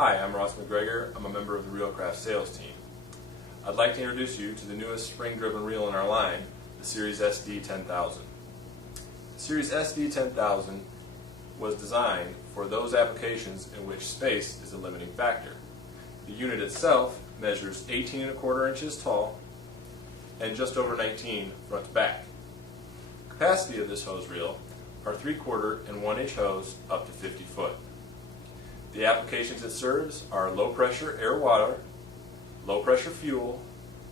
Hi, I'm Ross McGregor. I'm a member of the Reelcraft sales team. I'd like to introduce you to the newest spring-driven reel in our line, the Series SD-10000. The Series SD-10000 was designed for those applications in which space is a limiting factor. The unit itself measures 18¼ inches tall and just over 19 front to back. Capacity of this hose reel are 3/4 and 1 inch hose up to 50 foot. The applications it serves are low pressure air water, low pressure fuel,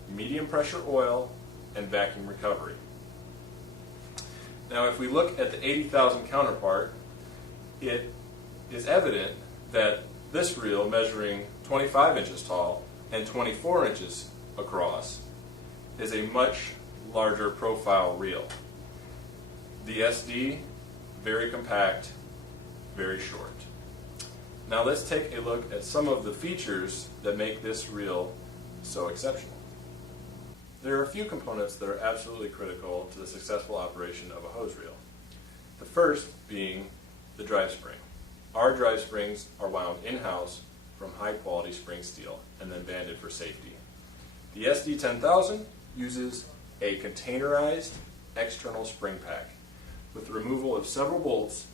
medium pressure oil, and vacuum recovery. Now if we look at the 80,000 counterpart, it is evident that this reel, measuring 25 inches tall and 24 inches across, is a much larger profile reel. The SD, very compact, very short. Now let's take a look at some of the features that make this reel so exceptional. There are a few components that are absolutely critical to the successful operation of a hose reel. The first being the drive spring. Our drive springs are wound in-house from high-quality spring steel and then banded for safety. The SD-10000 uses a containerized external spring pack. With the removal of several bolts,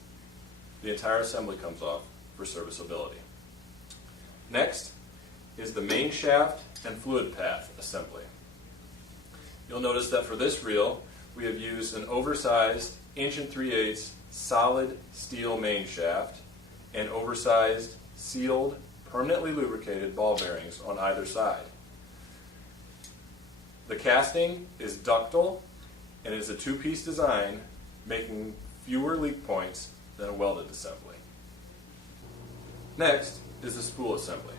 the entire assembly comes off for serviceability. Next is the main shaft and fluid path assembly. You'll notice that for this reel, we have used an oversized 1 3/8 solid steel main shaft and oversized sealed, permanently lubricated ball bearings on either side. The casting is ductile and is a two-piece design, making fewer leak points than a welded assembly. Next is the spool assembly,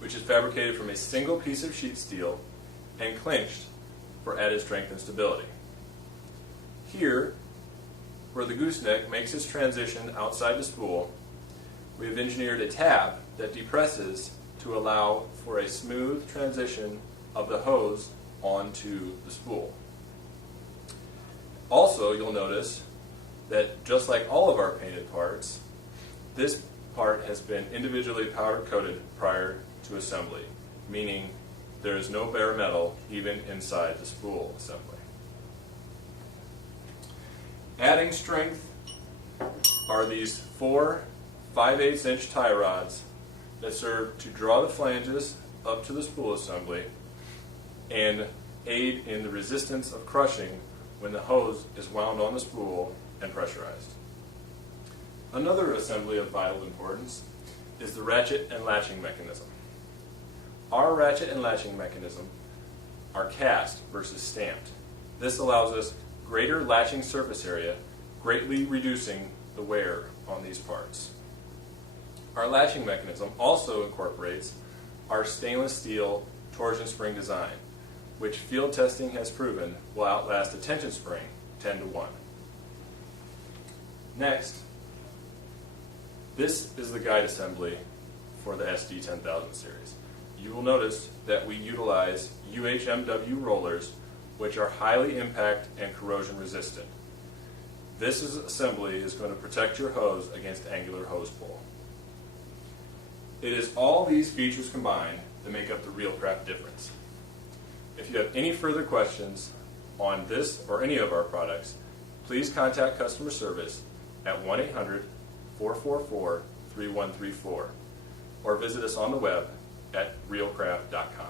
which is fabricated from a single piece of sheet steel and clinched for added strength and stability. Here, where the gooseneck makes its transition outside the spool, we have engineered a tab that depresses to allow for a smooth transition of the hose onto the spool. Also, you'll notice that just like all of our painted parts, this part has been individually powder coated prior to assembly, meaning there is no bare metal even inside the spool assembly. Adding strength are these 4 5/8 inch tie rods that serve to draw the flanges up to the spool assembly and aid in the resistance of crushing when the hose is wound on the spool and pressurized. Another assembly of vital importance is the ratchet and latching mechanism. Our ratchet and latching mechanism are cast versus stamped. This allows us greater latching surface area, greatly reducing the wear on these parts. Our latching mechanism also incorporates our stainless steel torsion spring design, which field testing has proven will outlast a tension spring 10-to-1. Next, this is the guide assembly for the SD-10000 series. You will notice that we utilize UHMW rollers, which are highly impact and corrosion resistant. This assembly is going to protect your hose against angular hose pull. It is all these features combined that make up the Reelcraft difference. If you have any further questions on this or any of our products, please contact customer service at 1-800-444-3134 or visit us on the web at reelcraft.com.